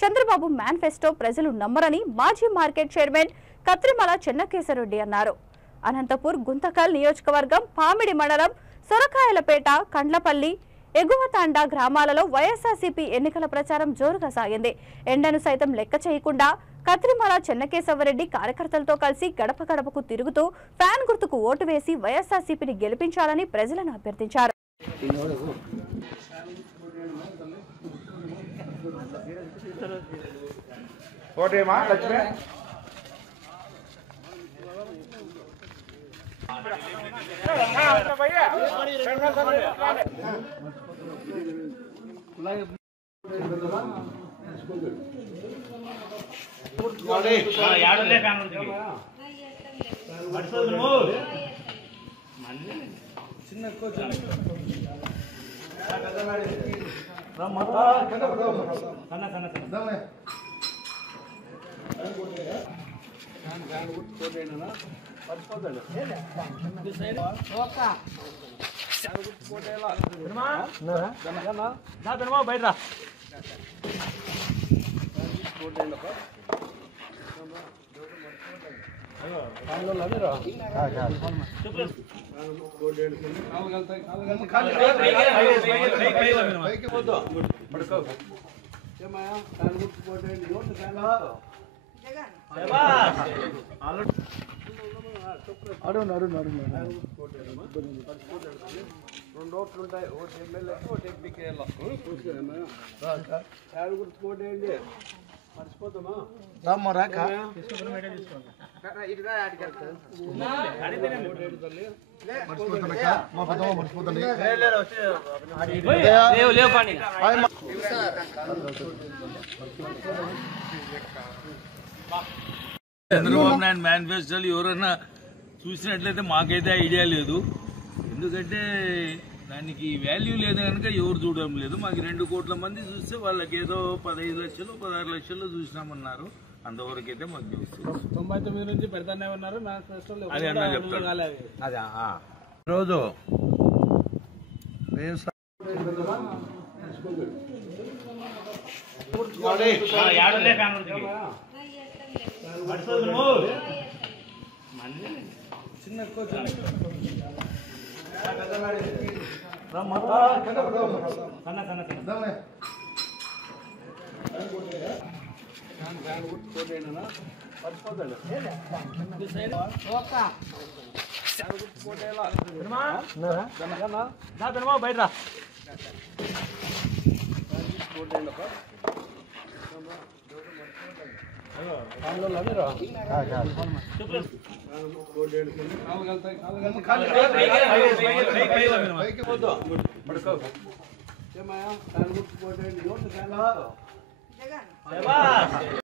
Chandrababu manifesto ప్రజలు నమ్మరని మాజీ market chairman కత్రిమల Chennakesava Reddy అన్నారు. అనంతపూర్ గుంతకల్ నియోజకవర్గం పామిడి మండలం సొరకాయలపేట కండ్లపల్లి ఎగువతాండా గ్రామాలలో వైఎస్ఆర్సీపీ ఎన్నికల ప్రచారం జోరుగా సాగింది. ఎండను సైతం లెక్క చేయకుండా కత్రిమల చెన్నకేశవరెడ్డి కార్యకర్తలతో కలిసి గడప గడపకు తిరుగుతూ ఫ్యాన్ గుర్తుకు ఓటు వేసి వైఎస్ఆర్సీపీని గెలిపించాలని ప్రజలను అభ్యర్థించారు. బయట రెండు ఓట్లు ఉంటాయి. ఒకటి ఎమ్మెల్యేకి ఒకటి ఎంపీకి గుర్తుకోటేయండి. మర్చిపోతామా చంద్రబాబు నాయుడు మేనిఫెస్టోలు ఎవరన్నా చూసినట్లయితే మాకైతే ఐడియా లేదు. ఎందుకంటే దానికి వాల్యూ లేదు కనుక ఎవరు చూడడం లేదు. మాకు 2 కోట్ల మంది చూస్తే వాళ్ళకి ఏదో 15 లక్షలు 16 లక్షలు చూసినామన్నారు. అంతవరకైతే మాకు తెలుసు. 99 నుంచి పెడతానే ఉన్నారు. అది అన్న చెప్తారు. రోజు బయట